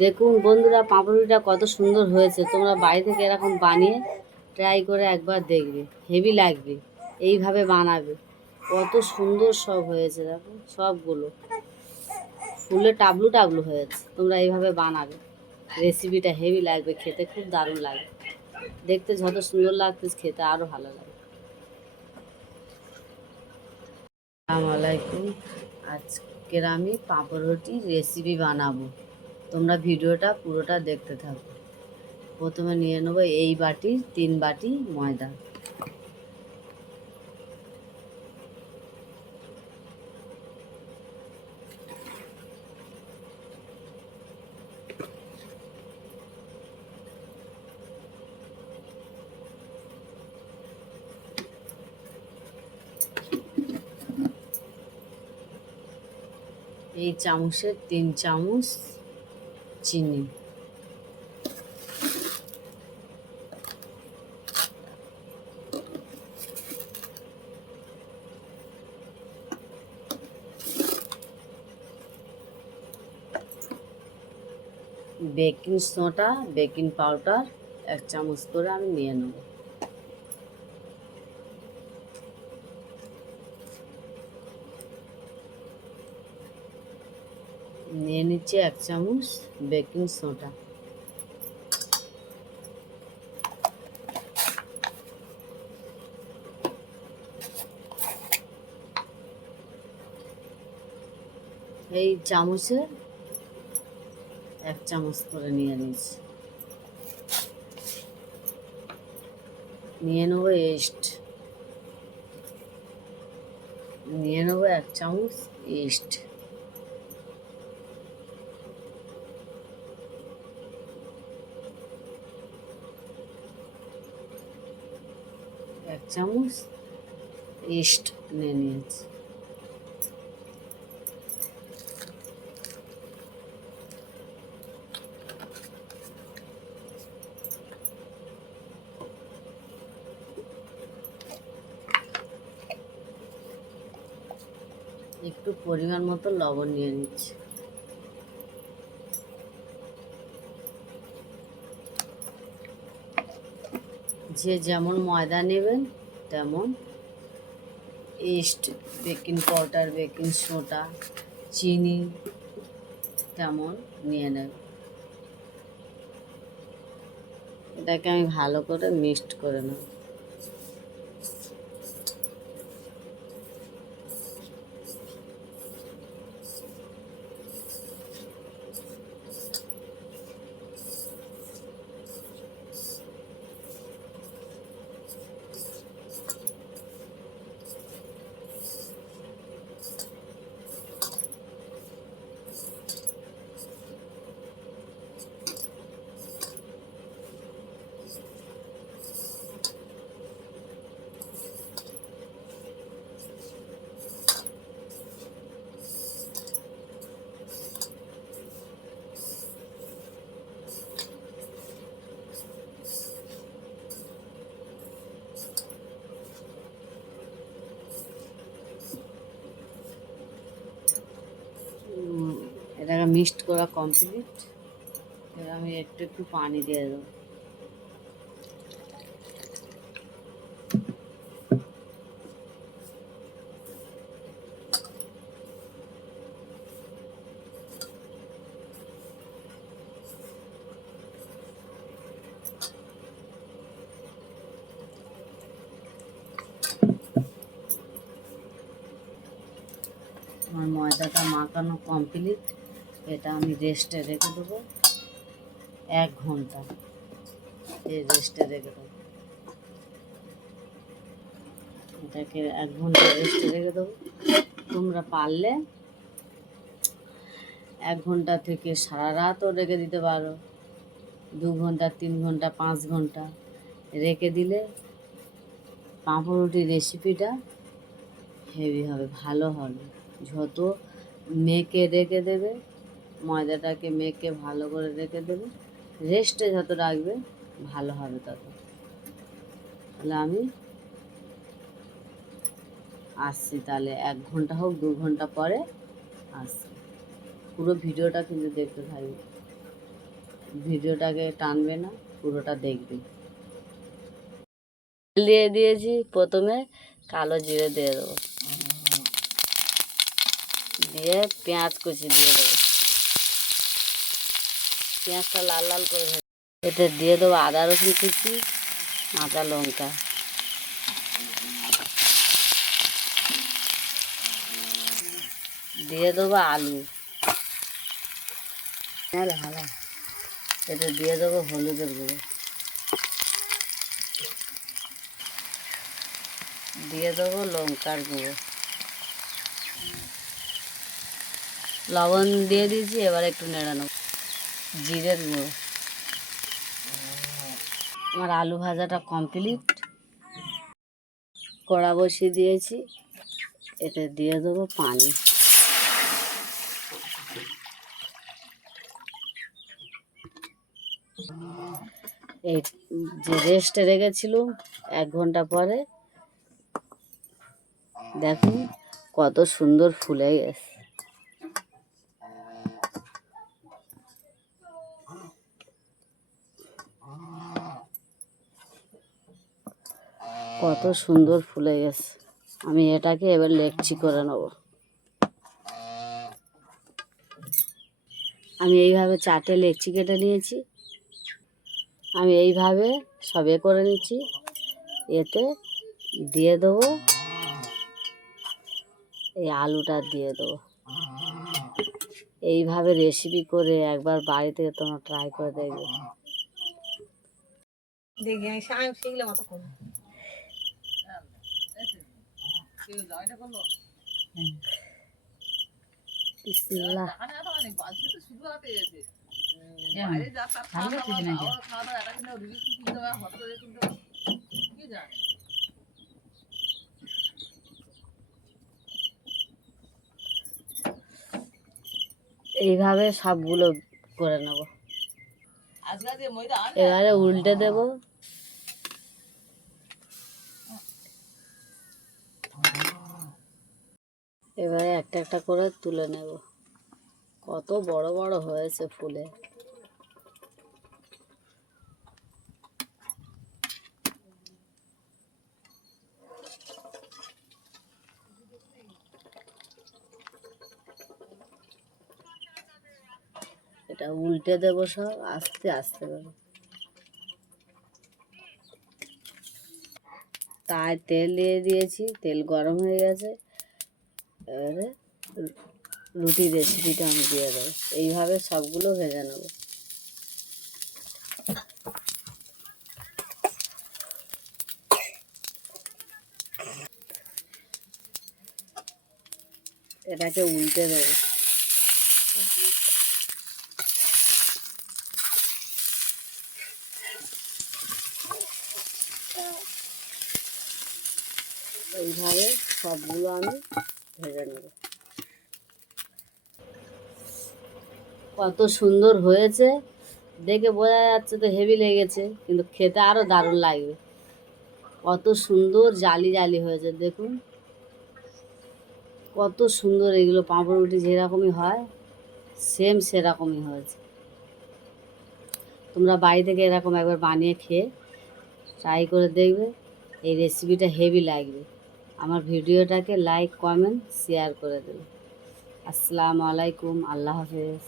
দেখুন বন্ধুরা, পাঁপড়িটা কত সুন্দর হয়েছে। তোমরা বাড়ি থেকে এরকম বানিয়ে ট্রাই করে একবার দেখবে, হেভি লাগবে। এইভাবে বানাবে, কত সুন্দর সব হয়েছে। দেখো সবগুলো ফুলে টাবলু টাবলু হয়েছে। তোমরা এইভাবে বানাবে, রেসিপিটা হেভি লাগবে, খেতে খুব দারুণ লাগে। দেখতে যত সুন্দর লাগতেছে, খেতে আরও ভালো লাগে। আসসালামু আলাইকুম। আজকের আমি পাঁপড় রুটির রেসিপি বানাবো। তোমরা ভিডিওটা পুরোটা দেখতে থাকো। প্রথমে নিয়ে নেবো এই বাটির 3 বাটি ময়দা। এই চামচের 3 চামচ চিনি, বেকিং সোডা, বেকিং পাউডার 1 চামচ করে আমি নিয়ে নেব। নিয়ে নিচ্ছি 1 চামচ বেকিং সোডা। এই চামচে 1 চামচ করে নিয়ে নিচ্ছি। নিয়ে নেবো ইস্ট, নিয়ে নেবো 1 চামচ ইস্ট। এক চামচ ইস্ট নিয়ে নিয়েছি। একটু পরিমাণ মতো লবণ নিয়ে নিচ্ছি। যে যেমন ময়দা নেবেন তেমন east, baking powder, baking soda, চিনি তেমন নিয়ে নেবেন। এটাকে আমি ভালো করে মিক্সড করে নেব। এটাকে মিক্সড করা কমপ্লিট। এবার আমি একটু একটু পানি দিয়ে দেবো। আমার ময়দাটা মাখানো কমপ্লিট। এটা আমি রেস্টে রেখে দেবো 1 ঘন্টা। এই রেস্টে রেখে দেবো, এটাকে 1 ঘন্টা রেস্টে রেখে দেবো। তোমরা পারলে 1 ঘন্টা থেকে সারা রাতও রেখে দিতে পারো। 2 ঘন্টা, 3 ঘন্টা, 5 ঘন্টা রেখে দিলে পাঁপড় রুটির রেসিপিটা হেভি হবে, ভালো হবে। যত মেখে রেখে দেবে, ময়দাটাকে মেখে ভালো করে রেখে দেবে, রেস্টে যত রাখবে ভালো হবে তত। তাহলে আমি আসছি, তাহলে 1 ঘন্টা হোক 2 ঘন্টা পরে আসছি। পুরো ভিডিওটা কিন্তু দেখতে থাকবে। ভিডিওটাকে টানবে না, পুরোটা দেখবে। দিয়ে দিয়েছি, প্রথমে কালো জিরে দিয়ে দেবো, দিয়ে পেঁয়াজ কুচি দিয়ে দেবো, পেঁয়াজটা লাল লাল করে এতে দিয়ে দেবো আদা রসুন কুচি, কাঁচা লঙ্কা, দিয়ে দেবো আলু, হালা এতে দিয়ে দেবো হলুদের গুঁড়ো, দিয়ে দেবো লঙ্কার গুঁড়ো, লবণ দিয়ে দিয়েছি। এবার একটু নেড়ে নেব, জিরের গুঁড়ো। আমার আলু ভাজাটা কমপ্লিট। কড়া বসিয়ে দিয়েছি, এতে দিয়ে দেবো পানি। এই যে রেস্টে রেখেছিলাম 1 ঘন্টা পরে দেখুন কত সুন্দর ফুলে গেছে। কত সুন্দর ফুলে গেছে। আমি এটাকে এবার লেচি করে নেব। আমি এইভাবে 4টে লেচি কেটে নিয়েছি। আমি এইভাবে সবে করে নিচ্ছি। এতে দিয়ে দেবো এই আলুটা দিয়ে দেবো। এইভাবে রেসিপি করে একবার বাড়িতে তোমরা ট্রাই করে দেখবে। দেখি আমি শিখলে মতো করবো। বিসমিল্লাহ। এইভাবে সবগুলো করে নেব। এবারে উল্টে দেব। এবারে একটা একটা করে তুলে নেব। কত বড় বড় হয়েছে ফুলে। এটা উল্টে দেব সব আস্তে আস্তে করে। তাই তেল দিয়ে দিয়েছি, তেল গরম হয়ে গেছে। এবারে রুটি রেসিপিটা আমি দিয়ে দেবো। এইভাবে সবগুলো ভেজে নেব। এটাকে উল্টে দেবো। এইভাবে সবগুলো আমি ভেজে নেব। কত সুন্দর হয়েছে, দেখে বোঝা যাচ্ছে তো হেভি লেগেছে, কিন্তু খেতে আরও দারুণ লাগবে। কত সুন্দর জালি জালি হয়েছে দেখুন, কত সুন্দর। এগুলো পাঁপড় রুটি যেরকমই হয় সেম সেরকমই হয়েছে। তোমরা বাড়ি থেকে এরকম একবার বানিয়ে খেয়ে ট্রাই করে দেখবে। এই রেসিপিটা হেভি লাগবে। আমার ভিডিওটাকে লাইক কমেন্ট শেয়ার করে দেবে। আসসালামু আলাইকুম, আল্লাহ হাফেজ।